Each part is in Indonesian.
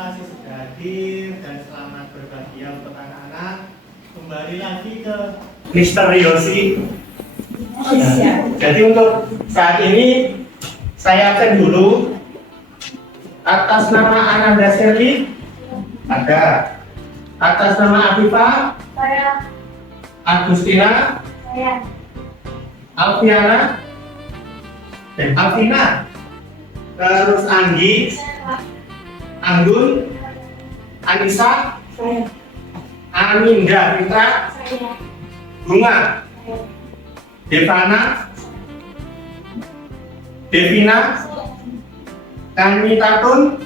kasih sudah hadir dan selamat berbahagia untuk anak-anak. Kembali lagi ke Mister Yosi. Jadi untuk saat ini saya absen dulu. Atas nama Ananda Sherly ada. Atas nama Afifah Saya. Agustina Saya. Alfiana dan Alvina. Terus Anggi, Anggun, Anissa, Saya. Aminda Fitra, Saya. Bunga, Saya. Devana, Devina, Kamitatun,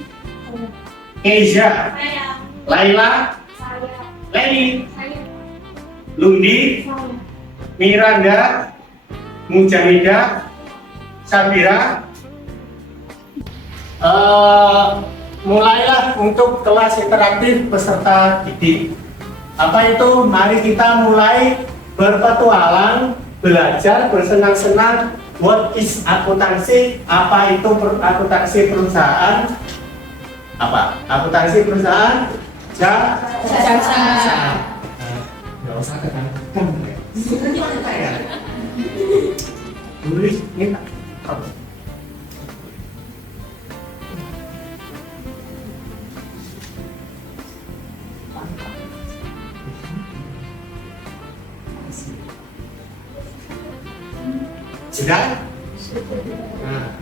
Keisha, Saya. Laila, Saya. Leni, Saya. Lundi, Saya. Miranda, Mujahida, Sabira. Mulailah untuk kelas interaktif peserta didik. Apa itu? Mari kita mulai berpetualang, belajar, bersenang-senang. What is akuntansi? Apa itu akuntansi perusahaan? Apa? Akuntansi perusahaan? Jasa. Nggak usah kekan-kekan ya. Santai ya. Tulis ini. Sudah? Nah,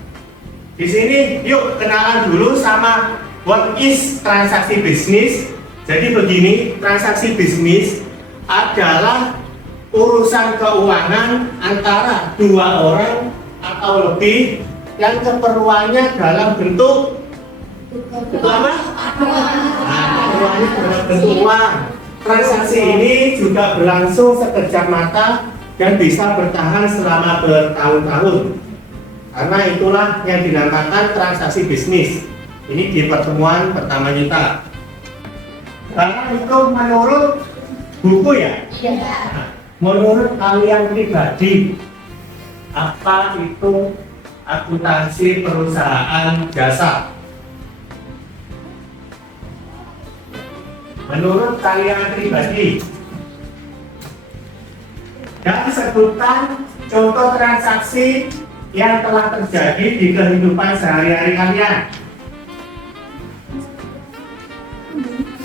di sini yuk kenalan dulu sama what is transaksi bisnis. Jadi begini, transaksi bisnis adalah urusan keuangan antara dua orang atau lebih yang keperluannya dalam bentuk apa? Keperluannya dalam bentuk uang. Transaksi ini juga berlangsung sekejap mata dan bisa bertahan selama bertahun-tahun. Karena itulah yang dinamakan transaksi bisnis. Ini di pertemuan pertama kita. Karena itu menurut buku ya. Iya. Nah, menurut kalian pribadi, apa itu akuntansi perusahaan jasa? Menurut kalian pribadi, dan sebutkan contoh transaksi yang telah terjadi di kehidupan sehari-hari kalian.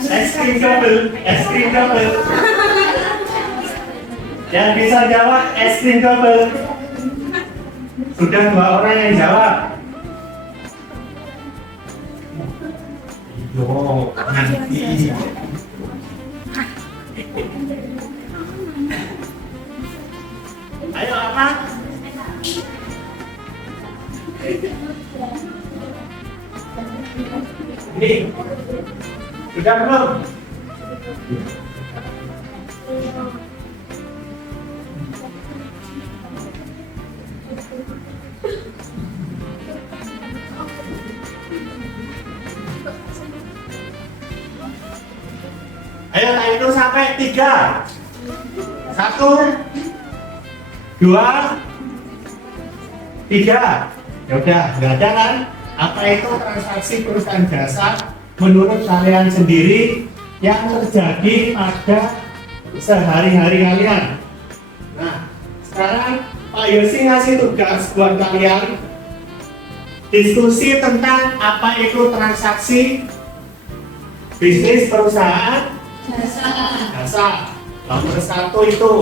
Es krim double. Yang bisa jawab es krim double. Sudah dua orang yang jawab. Yo, nanti. Ayo apa? Ini sudah belum? Ayo tak hitung sampai 3. 1, 2, 3. Ya udah, nggak ada kan? Apa itu transaksi perusahaan jasa menurut kalian sendiri yang terjadi pada sehari-hari kalian? Nah, sekarang Pak Yosi ngasih tugas buat kalian diskusi tentang apa itu transaksi bisnis perusahaan jasa. Nomor 1 itu.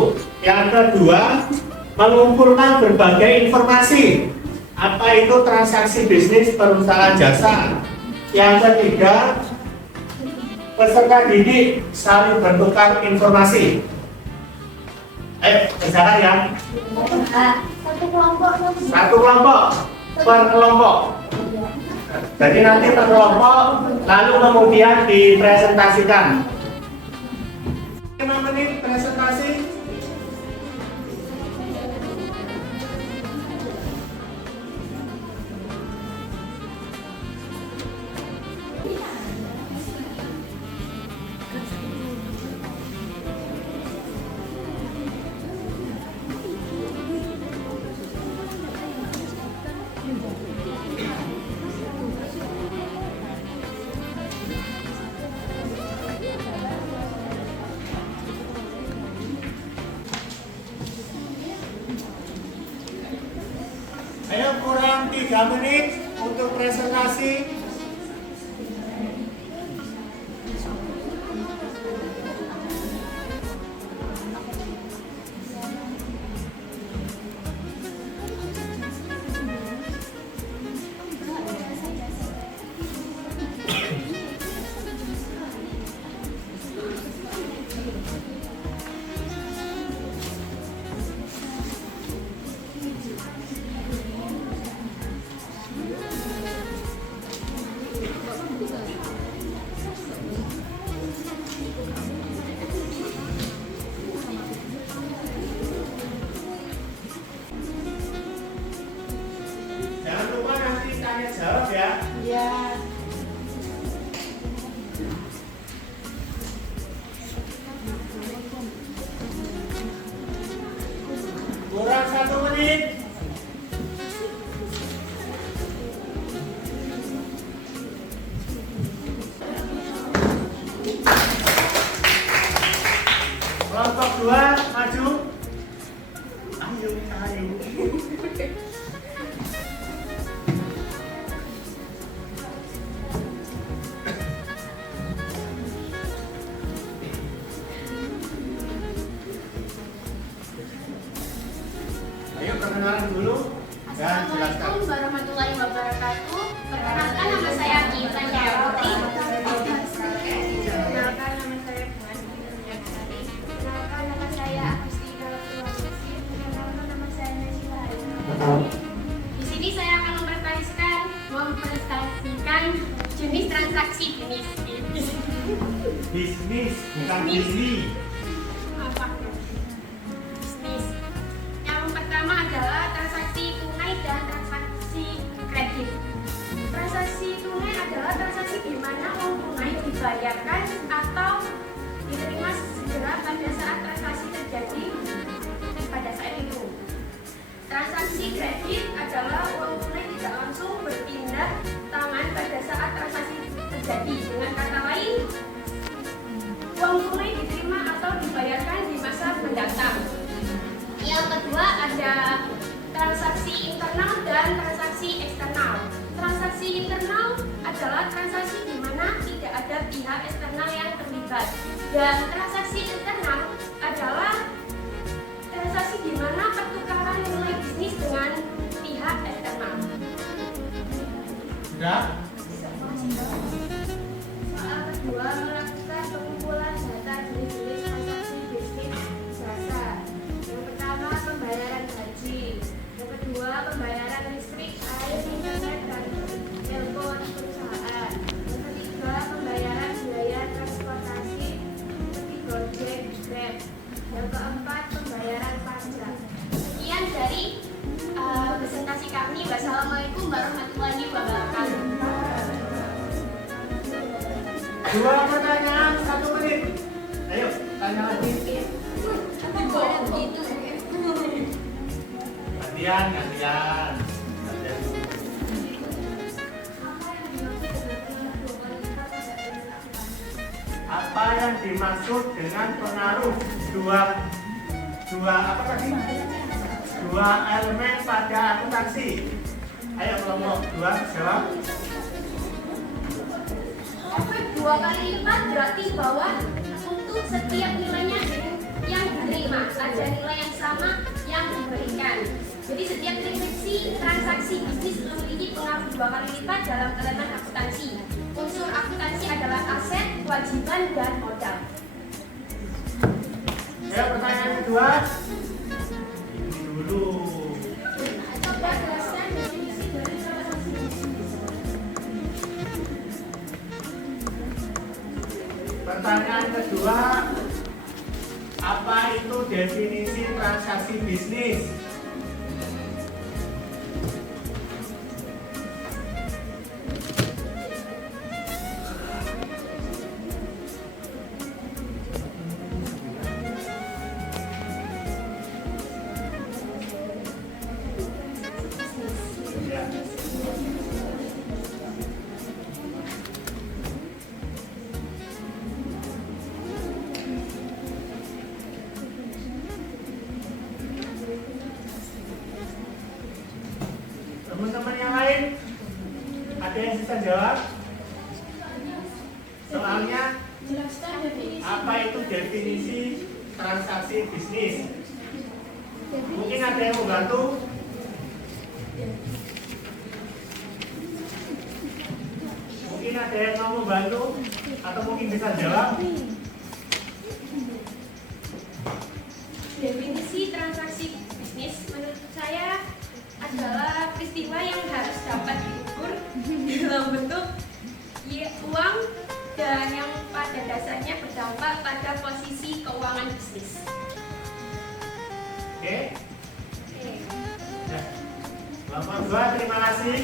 Yang kedua, mengumpulkan berbagai informasi. Apa itu transaksi bisnis perusahaan jasa? Yang ketiga, peserta didik saling bertukar informasi. Kerjakan ya. Satu kelompok. Satu kelompok per kelompok. Jadi nanti per kelompok, lalu kemudian dipresentasikan. 5 menit presentasi. persilakan 3 menit untuk presentasi. Jangan lupa nanti tanya jawab ya. Iya. Kurang 1 menit. Kelompok 2 maju. Ayo, ayo. Ayo perkenalan dulu dan jelaskan. Assalamualaikum warahmatullahi wabarakatuh. Perkenalkan nama saya Gita Putri. Perkenalkan nama saya Puan. Perkenalkan nama saya Agustina Purwasih. Perkenalkan nama saya Najila Ayu. Di sini saya akan mempresentasikan jenis transaksi Bisnis, bukan bisnis. bisnis. Yang pertama adalah transaksi tunai dan transaksi kredit. Transaksi tunai adalah transaksi di mana uang tunai dibayarkan atau diterima segera pada saat transaksi terjadi pada saat itu. Transaksi kredit adalah uang tunai tidak langsung berpindah tangan pada saat transaksi terjadi. Dengan kata lain, uang tunai diterima atau dibayarkan di masa mendatang. Yang kedua ada transaksi internal dan transaksi eksternal. Transaksi internal adalah transaksi di mana tidak ada pihak eksternal yang terlibat. Dan transaksi internal adalah transaksi di mana pertukaran nilai bisnis dengan pihak eksternal. Sudah? Soal kedua, melakukan pengumpulan data jenis-jenis transaksi bisnis jasa. Yang pertama, pembayaran gaji. Yang kedua, pembayaran listrik, air, internet, dan telepon perusahaan. Yang ketiga, pembayaran biaya transportasi seperti Gojek, Grab. Yang keempat, pembayaran pajak. Sekian dari presentasi kami. Wassalamualaikum warahmatullahi wabarakatuh. 2 pertanyaan 1 menit. Ayo, tanya lagi. Gantian, gantian. Apa yang dimaksud dengan pengaruh dua apa tadi? 2 elemen pada akuntansi. Ayo kelompok 2 jawab. Efek 2 kali lipat berarti bahwa untuk setiap nilainya yang diterima ada nilai yang sama yang diberikan. Jadi setiap transaksi bisnis memiliki pengaruh 2 kali lipat dalam elemen akuntansi. Unsur akuntansi adalah aset, kewajiban, dan modal. Ayo pertanyaan kedua. Ini dulu. Coba jelaskan definisi dari transaksi bisnis. Pertanyaan kedua, apa itu definisi transaksi bisnis? Ada yang bisa jawab? Soalnya Jelaskan definisi. apa itu definisi transaksi bisnis? Mungkin ada yang membantu? Mungkin ada yang mau membantu? Atau mungkin bisa jawab? Definisi transaksi bisnis menurut saya adalah peristiwa yang harus dapat diukur dalam bentuk uang dan yang pada dasarnya berdampak pada posisi keuangan bisnis. Oke? Oke. Nah, Kelompok 2, terima kasih.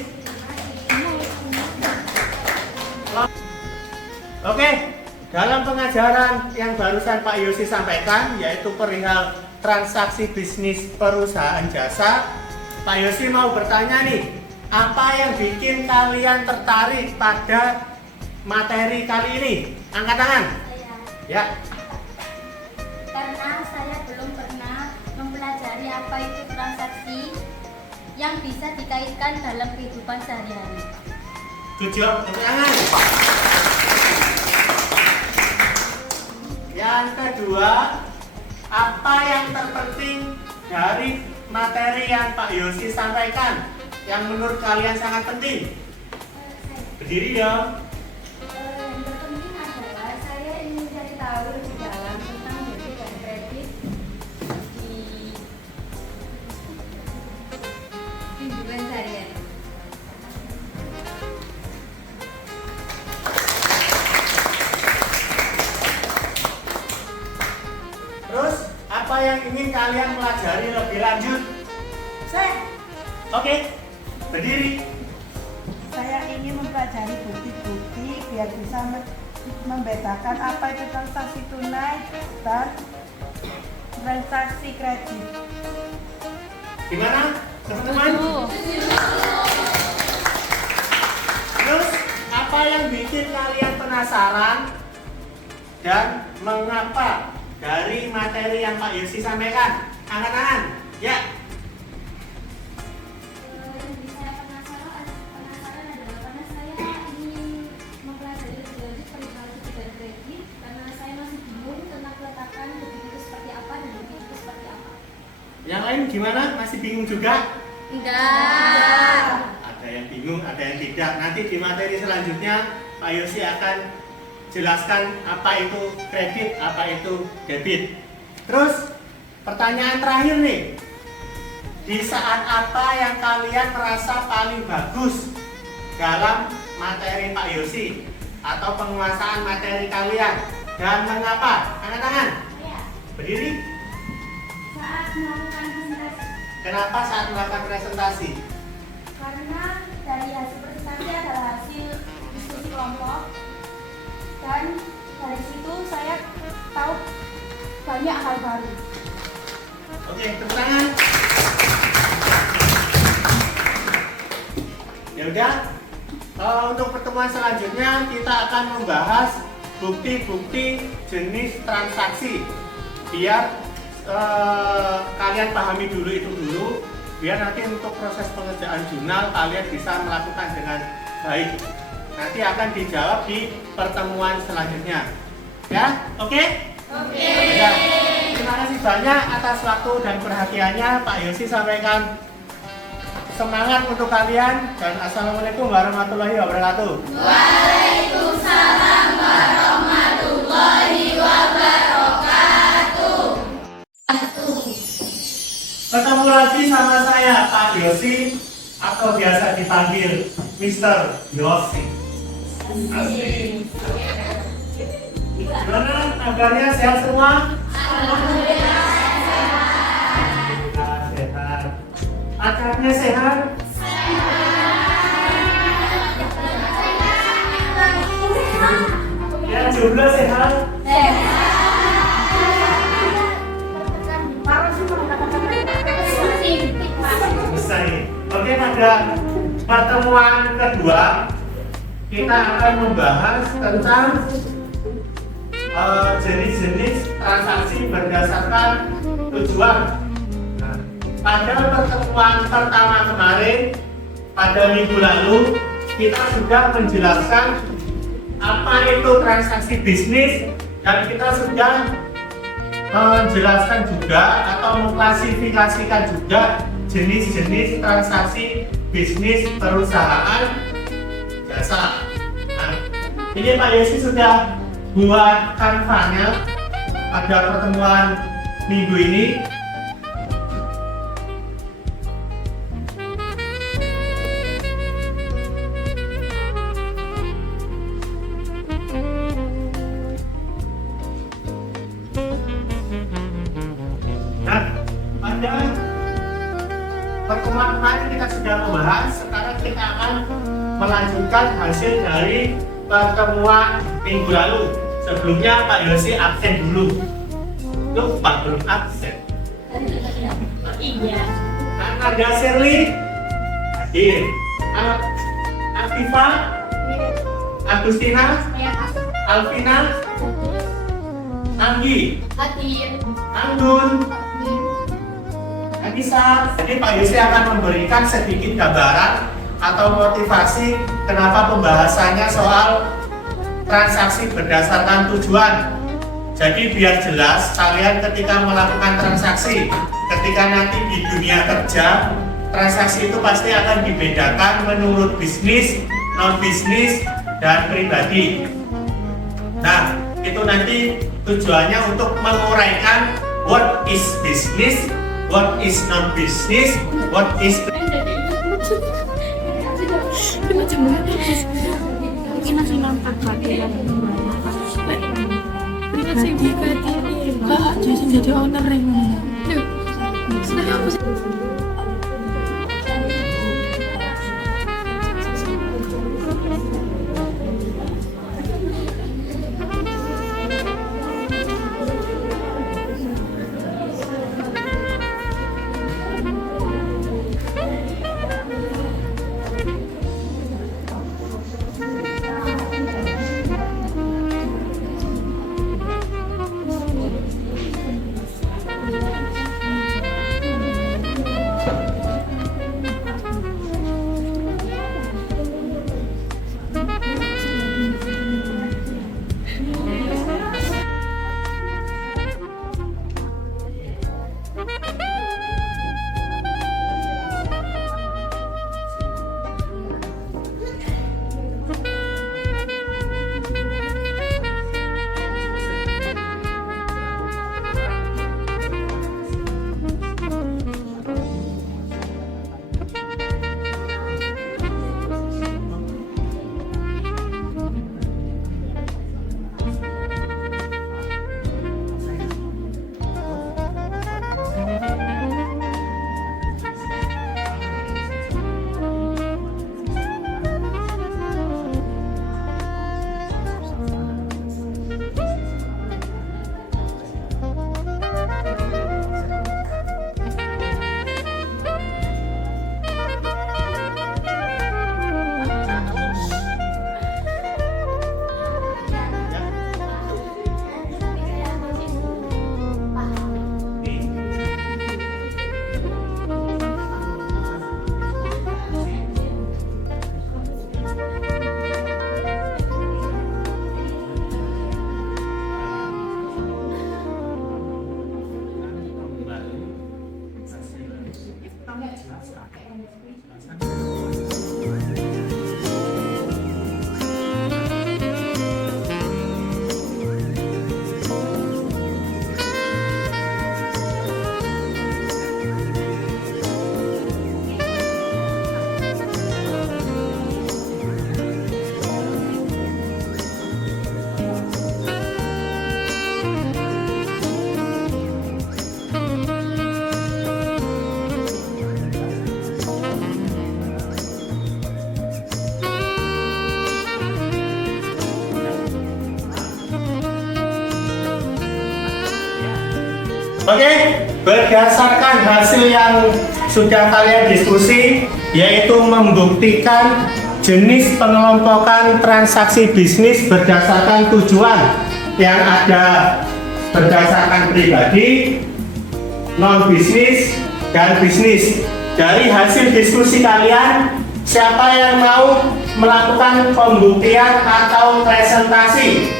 Oke, dalam pengajaran yang barusan Pak Yosi sampaikan, yaitu perihal transaksi bisnis perusahaan jasa, Pak Yosi mau bertanya nih, apa yang bikin kalian tertarik pada materi kali ini? Angkat tangan. Ya. Karena saya belum pernah mempelajari apa itu transaksi yang bisa dikaitkan dalam kehidupan sehari-hari. Jujur, angkat tangan. Yang kedua, apa yang terpenting dari materi yang Pak Yosi sampaikan yang menurut kalian sangat penting? Berdiri dong. Yang terpenting adalah saya ingin cari tahu lebih dalam tentang debit dan kredit di kehidupan sehari-hari. Terus, apa yang ingin kalian pelajari lebih lanjut? Saya Berdiri. ingin mempelajari bukti-bukti biar bisa membedakan apa itu transaksi tunai dan transaksi kredit. Gimana, teman-teman? Terus, apa yang bikin kalian penasaran dan mengapa dari materi yang Pak Yosi sampaikan? Angkat tangan. Ya. Yang bisa penasaran adalah karena saya ingin mempelajari lebih lanjut perihal debit dan kredit karena saya masih bingung tentang peletakan debit itu seperti apa dan kredit itu seperti apa. Yang lain gimana? Masih bingung juga? Enggak. Ada yang bingung, ada yang tidak. Nanti di materi selanjutnya Pak Yosi akan jelaskan apa itu kredit, apa itu debit. Terus pertanyaan terakhir nih, di saat apa yang kalian merasa paling bagus dalam materi Pak Yosi atau penguasaan materi kalian dan mengapa? Angkat tangan. Ya, Berdiri. saat melakukan presentasi Kenapa saat melakukan presentasi? karena dari hasil presentasi adalah hasil diskusi kelompok dan dari situ saya tahu banyak hal baru. Oke, tepuk tangan. Ya udah, untuk pertemuan selanjutnya kita akan membahas bukti-bukti jenis transaksi. Biar kalian pahami dulu itu dulu, biar nanti untuk proses pengerjaan jurnal kalian bisa melakukan dengan baik. Nanti akan dijawab di pertemuan selanjutnya. Ya, oke? Oke. Terima kasih banyak atas waktu dan perhatiannya. Pak Yosi sampaikan semangat untuk kalian dan assalamualaikum warahmatullahi wabarakatuh. Waalaikumsalam warahmatullahi wabarakatuh. Ketemu lagi sama saya Pak Yosi atau biasa dipanggil Mr. Yosi. Asik. Gimana kabarnya, sehat semua? Alhamdulillah sehat. Akarnya sehat? Ya, jomblo sehat? Selesai. Oke, pada pertemuan kedua kita akan membahas tentang jenis-jenis transaksi berdasarkan tujuan. Nah, pada pertemuan pertama kemarin pada minggu lalu kita sudah menjelaskan apa itu transaksi bisnis dan kita sudah menjelaskan juga atau mengklasifikasikan juga jenis-jenis transaksi bisnis perusahaan jasa. Nah, ini Pak Yosi sudah buatkan panel pada pertemuan minggu ini. Nah, pada pertemuan kemarin kita sudah membahas, sekarang kita akan melanjutkan hasil dari pertemuan minggu lalu. Sebelumnya Pak Yosi absen dulu. Lupa belum absen. Iya. Nah, ada Shirley hadir. Afifa, Agustina, Alvina, Anggi, Hadir. Anggun, Anissa. Jadi Pak Yosi akan memberikan sedikit gambaran atau motivasi kenapa pembahasannya soal transaksi berdasarkan tujuan. Jadi biar jelas kalian ketika melakukan transaksi, ketika nanti di dunia kerja, transaksi itu pasti akan dibedakan menurut bisnis, non bisnis, dan pribadi. Nah, itu nanti tujuannya untuk menguraikan what is business, what is non business, what is Mungkin langsung nampak lagi. Kita sih dikati. Kak, jadi owner yang mana? Sebenarnya aku sih. Oke, berdasarkan hasil yang sudah kalian diskusi, yaitu membuktikan jenis pengelompokan transaksi bisnis berdasarkan tujuan yang ada berdasarkan pribadi, non bisnis, dan bisnis. Dari hasil diskusi kalian, Siapa yang mau melakukan pembuktian atau presentasi?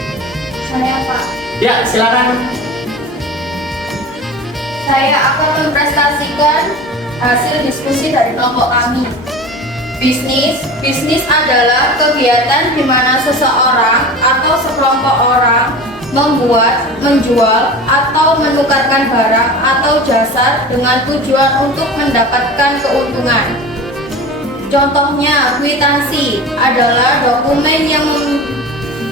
Saya Pak. Ya, silakan. Saya akan mempresentasikan hasil diskusi dari kelompok kami. Bisnis adalah kegiatan di mana seseorang atau sekelompok orang membuat, menjual, atau menukarkan barang atau jasa dengan tujuan untuk mendapatkan keuntungan. Contohnya, kwitansi adalah dokumen yang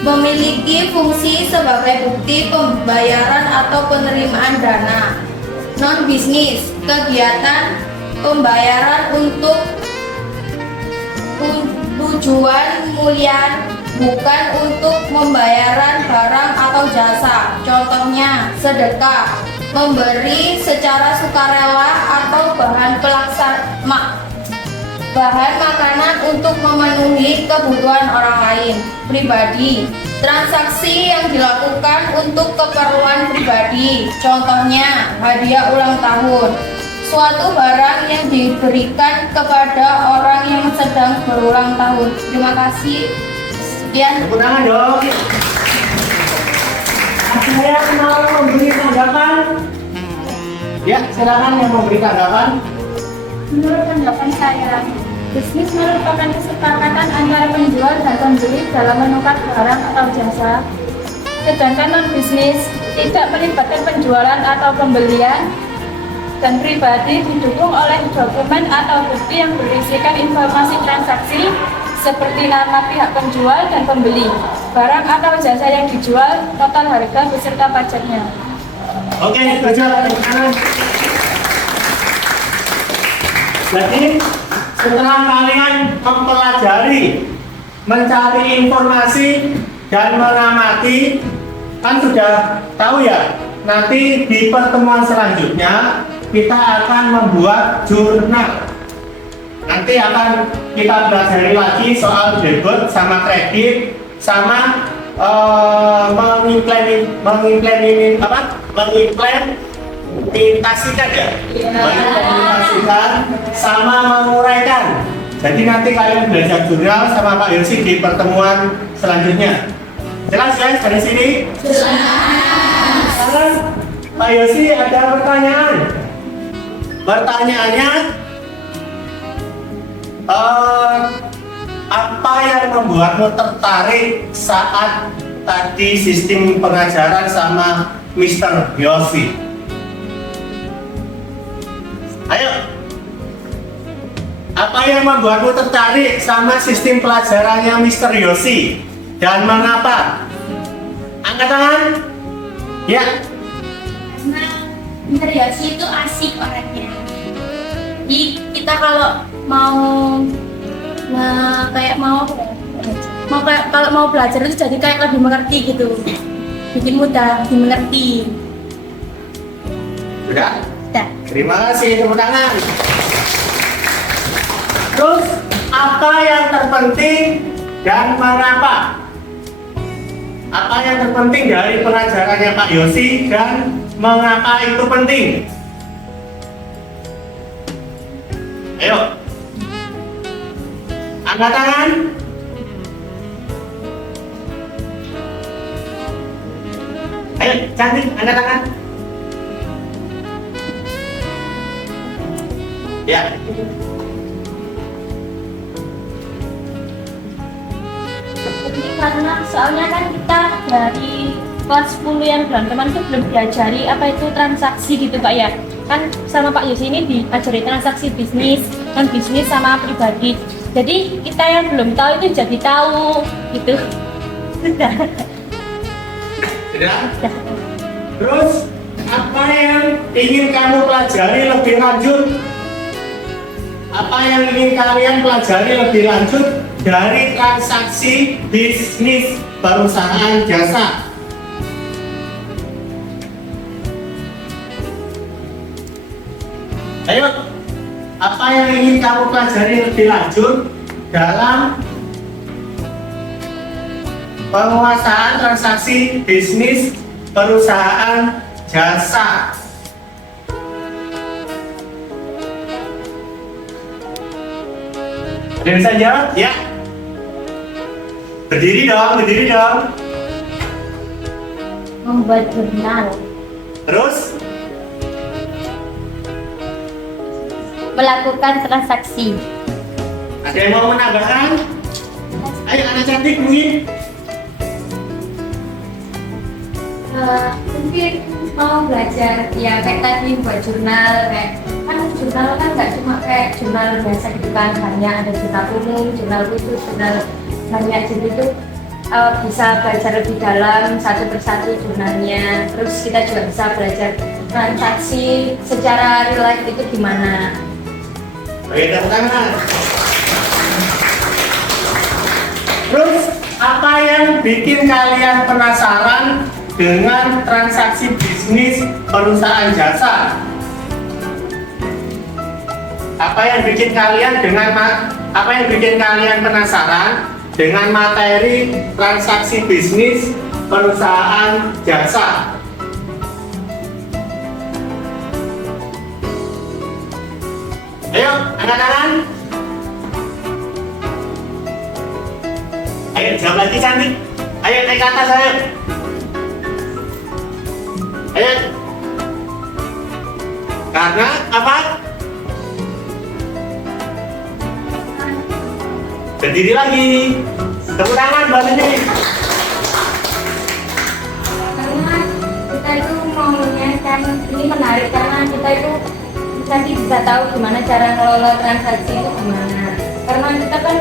memiliki fungsi sebagai bukti pembayaran atau penerimaan dana. Non-bisnis, kegiatan pembayaran untuk tujuan mulia, bukan untuk pembayaran barang atau jasa. Contohnya, sedekah, memberi secara sukarela atau bahan makanan untuk memenuhi kebutuhan orang lain. Pribadi, transaksi yang dilakukan untuk keperluan pribadi. Contohnya, hadiah ulang tahun, suatu barang yang diberikan kepada orang yang sedang berulang tahun. Terima kasih. Sekian. Tepuk tangan dong. Saya mau memberi tanggapan. Ya, silakan yang memberi tanggapan. Menurut tanggapan saya, bisnis merupakan kesepakatan antara penjual dan pembeli dalam menukar barang atau jasa. Sedangkan non-bisnis tidak melibatkan penjualan atau pembelian, dan pribadi didukung oleh dokumen atau bukti yang berisikan informasi transaksi seperti nama pihak penjual dan pembeli, barang atau jasa yang dijual, total harga beserta pajaknya. Oke, setuju. Jadi setelah kalian mempelajari, mencari informasi dan mengamati, kan sudah tahu ya, nanti di pertemuan selanjutnya kita akan membuat jurnal. Nanti akan kita pelajari lagi soal debit sama kredit sama mengimplementasikan ya, mengimplementasikan sama menguraikan. Jadi nanti kalian belajar jurnal sama Pak Yosi di pertemuan selanjutnya. Jelas guys dari sini? Jelas. Pak Yosi ada pertanyaan. Pertanyaannya, apa yang membuatmu tertarik saat tadi sistem pengajaran sama Mr. Yosi? Ayo, apa yang membuatmu tertarik sama sistem pelajarannya Mr. Yosi dan mengapa? Angkat tangan. Ya. Karena Mr. Yosi itu asik orangnya. Jadi kita kalau kalau mau belajar itu jadi kayak lebih mengerti gitu, bikin mudah dimengerti. Sudah? Dah. Terima kasih, tepuk tangan. Terus, apa yang terpenting dan mengapa? Apa yang terpenting dari pengajarannya Pak Yosi dan mengapa itu penting? Ayo. Angkat tangan. Ayo, cantik, angkat tangan. Ya. Karena soalnya kan kita dari kelas 10 yang bulan kemarin itu belum diajari apa itu transaksi gitu Pak ya. Kan sama Pak Yosi ini diajari transaksi bisnis, non bisnis sama pribadi. Jadi kita yang belum tahu itu jadi tahu gitu. Sudah. Sudah? Terus apa yang ingin kamu pelajari lebih lanjut? Apa yang ingin kalian pelajari lebih lanjut dari transaksi bisnis perusahaan jasa? Ayo, apa yang ingin kamu pelajari lebih lanjut dalam penguasaan transaksi bisnis perusahaan jasa? Ada yang bisa jawab? Ya. Berdiri dong, berdiri dong. Membuat jurnal. Terus? Melakukan transaksi. Ada yang mau menambahkan? Ayo anak cantik mungkin. Mungkin mau belajar ya kayak tadi buat jurnal, kayak kan jurnal kan nggak cuma kayak jurnal biasa gitu kan, banyak ada jurnal umum, jurnal khusus, jurnal banyak, jadi itu bisa belajar lebih dalam satu persatu jurnalnya. Terus kita juga bisa belajar transaksi secara real life itu gimana. Oke, tepuk tangan. Terus apa yang bikin kalian penasaran dengan transaksi bisnis perusahaan jasa? Apa yang bikin kalian penasaran dengan materi transaksi bisnis perusahaan jasa? Ayo, angkat tangan. Ayo, jawab lagi cantik. Ayo, naik ke atas, ayo. Ayo. Karena apa? Berdiri lagi. Tepuk tangan buat ini. Karena kita itu maunya kan ini menarik karena kita itu nanti bisa tahu gimana cara ngelola transaksi itu gimana. Karena kita kan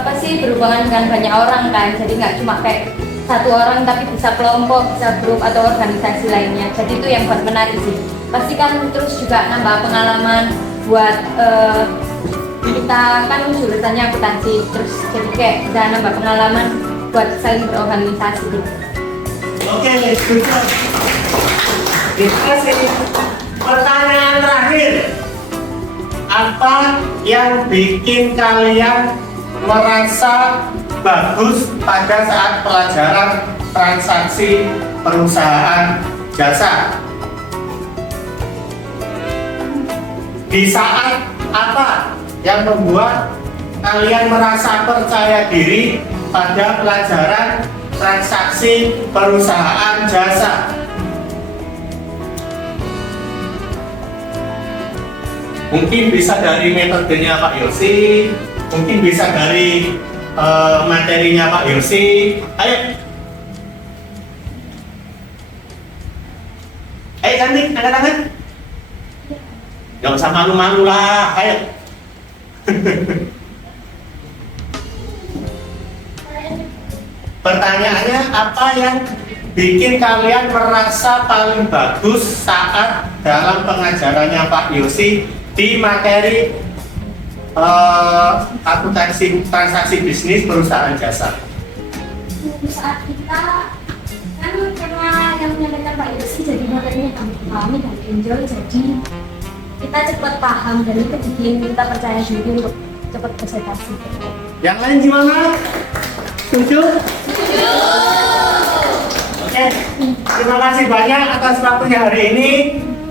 pasti berhubungan dengan banyak orang kan, jadi nggak cuma kayak satu orang tapi bisa kelompok, bisa grup atau organisasi lainnya. Jadi itu yang buat menarik sih. Pasti kan terus juga nambah pengalaman buat kita kan jurusannya akuntansi, terus jadi kayak bisa nambah pengalaman buat saling berorganisasi gitu. Oke, good. Terima kasih. Pertanyaan terakhir. Apa yang bikin kalian merasa bagus pada saat pelajaran transaksi perusahaan jasa? Di saat apa yang membuat kalian merasa percaya diri pada pelajaran transaksi perusahaan jasa? Mungkin bisa dari metodenya Pak Yosi, mungkin bisa dari materinya Pak Yosi. Ayo. Ayo cantik, angkat tangan. Gak usah malu-malu lah, ayo. Pertanyaannya, apa yang bikin kalian merasa paling bagus saat dalam pengajarannya Pak Yosi di materi akuntansi transaksi bisnis perusahaan jasa? Saat kita kan karena yang menyampaikan Pak Yosi jadi materinya kami pahami dan enjoy, jadi kita cepat paham dan itu bikin kita percaya diri untuk cepat presentasi. Yang lain gimana? Setuju? Setuju. Oke, terima kasih banyak atas waktunya hari ini.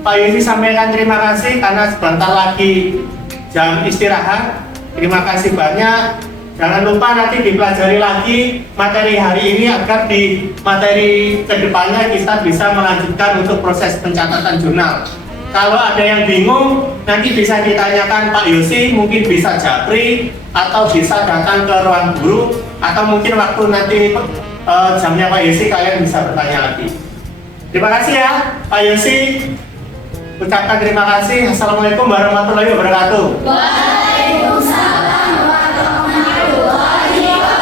Pak Yosi sampaikan terima kasih karena sebentar lagi jam istirahat. Terima kasih banyak. Jangan lupa nanti dipelajari lagi materi hari ini agar di materi kedepannya kita bisa melanjutkan untuk proses pencatatan jurnal. Kalau ada yang bingung, nanti bisa ditanyakan Pak Yosi, mungkin bisa japri atau bisa datang ke ruang guru, atau mungkin waktu nanti jamnya Pak Yosi kalian bisa bertanya lagi. Terima kasih ya Pak Yosi. Ucapkan terima kasih. Assalamualaikum warahmatullahi wabarakatuh. Waalaikumsalam warahmatullahi wabarakatuh.